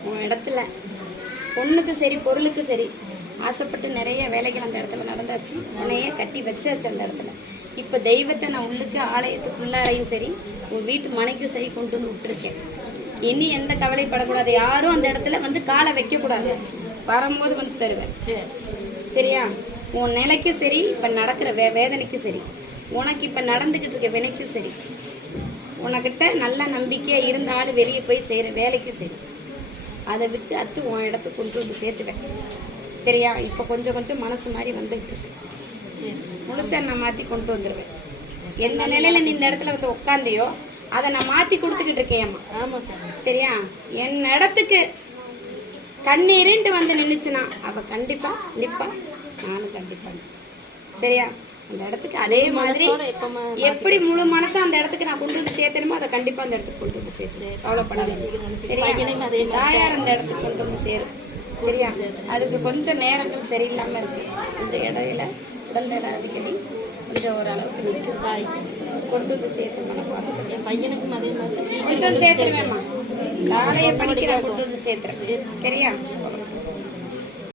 உன் இடத்துல பொண்ணுக்கு சரி பொருளுக்கு சரி ஆசைப்பட்டு நிறைய வேலைகள் அந்த இடத்துல நடந்தாச்சு. உன்னையே கட்டி வச்சாச்சு அந்த இடத்துல. இப்போ தெய்வத்தை நான் உள்ளுக்கு ஆலயத்துக்குள்ளாரையும் சரி உன் வீட்டு மனைக்கும் சரி கொண்டு வந்து விட்டுருக்கேன். இனி எந்த கவலைப்படக்கூடாது. யாரும் அந்த இடத்துல வந்து காலை வைக்கக்கூடாது. வரும்போது வந்து தருவேன். சரியா? உன் நிலைக்கும் சரி, இப்போ நடக்கிற வேதனைக்கும் சரி, உனக்கு இப்போ நடந்துக்கிட்டு இருக்க வினைக்கும் சரி, உனக்கிட்ட நல்ல நம்பிக்கையாக இருந்த ஆள் வெளியே போய் செய்கிற வேலைக்கும் சரி, அதை விட்டு அத்து உன் இடத்துக்கு கொண்டு வந்து சேர்த்துவேன். சரியா? இப்போ கொஞ்சம் கொஞ்சம் மனசு மாதிரி வந்துக்கிட்டு இருக்கு. முழுசாக நான் மாற்றி கொண்டு வந்துடுவேன். என்ன நிலையில் நீ இந்த இடத்துல வந்து உட்காந்தியோ அதை நான் மாற்றி கொடுத்துக்கிட்டு இருக்கேன். ஆமாம் சார். சரியா? என் இடத்துக்கு கண்ணீரின்ட்டு வந்து நின்றுச்சுன்னா அவள் கண்டிப்பாக நிற்பான், நானும் கண்டிப்பாக. சரியா? அந்த இடத்துக்கு அதே மாதிரி எப்படி முழு மனசா அந்த இடத்துக்கு நான் கொண்டு வந்து சேர்த்தணுமோ அதை கண்டிப்பாக அந்த இடத்துக்கு கொண்டு வந்து சேர்த்து அவ்வளோ பண்ணி. சரியா? தாயார் அந்த இடத்துக்கு கொண்டு வந்து சேரும். சரியா? அதுக்கு கொஞ்சம் நேரங்கள் சரியில்லாமல் இருக்குது. கொஞ்சம் இடையில உடல்நிலை அடிக்கடி கொஞ்சம் ஓரளவுக்கு நிற்கும். தாய்க்கு கொண்டு வந்து சேர்த்து நான் பார்த்துக்கிறேன். என் பையனுக்கும் அதே மாதிரி கொண்டு வந்து சேர்த்துருவேன்மா. நாளைய படிக்க நான் கொண்டு வந்து சேர்த்துறேன். சரியா?